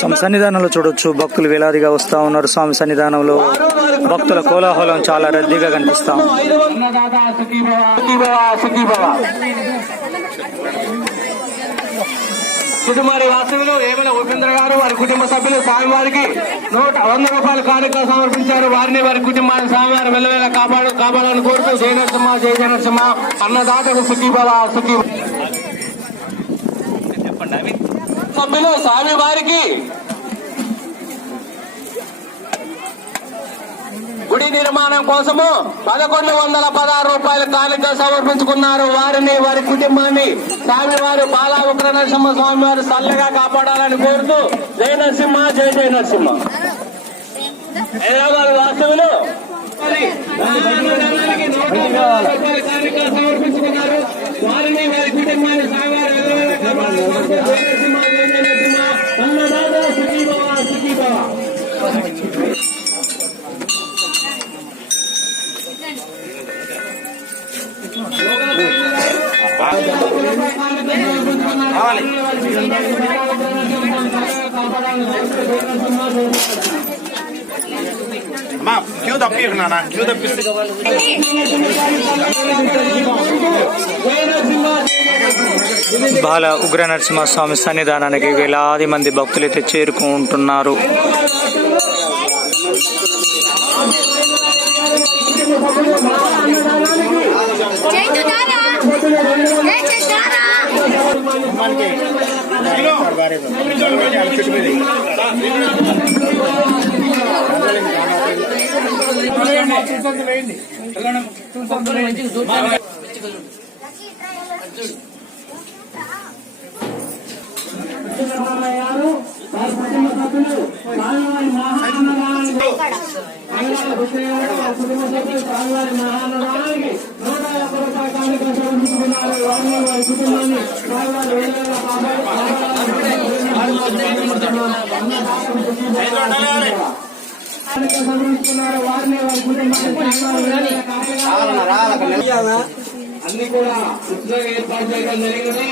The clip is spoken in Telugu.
స్వామి సన్నిధానంలో చూడొచ్చు, భక్తులు వేలాదిగా వస్తా ఉన్నారు. స్వామి సన్నిధానంలో భక్తుల కోలాహలం చాలా రద్దీగా కనిపిస్తా ఉంది. చిదుమారి వాస్తవులు ఏమల ఉపేంద్ర గారు వారి కుటుంబ సభ్యులు స్వామివారికి 100 రూపాయల కానుక సమర్పించారు. వారిని వారి కుటుంబాన్ని స్వామివారి వెల్లవేళ కాపాడాలని కోరుతూ జయ నరసింహ జయ జయ నరసింహ. అన్నదాతకు సుఖీభవ సుఖీ. సభ్యులు స్వామివారికి గుడి నిర్మాణం కోసము 1116 రూపాయల కానుక సమర్పించుకున్నారు. వారిని వారి కుటుంబాన్ని స్వామివారు బాలా ఉగ్ర నరసింహ స్వామివారు చల్లగా కాపాడాలని కోరుతూ జయ నరసింహ జయ జయ నరసింహ. హైదరాబాద్ వాస్తవులు కానుక సమర్పించుకున్నారు. వారిని వారి కుటుంబాన్ని స్వామివారు కాపాడాలని కోరుతూ జయ నరసింహ జయ జయ నరసింహ. అన్నదాత సుఖీభవ సుఖీభవ. క్యూ తప్పినా క్యూ తప్పిస్తే బాల ఉగ్ర నరసింహస్వామి సన్నిధానానికి వేలాది మంది భక్తులైతే చేరుకుంటున్నారు. అన్ని కూడా ఉద్యోగ ఏర్పాటు చేయడం జరిగింది.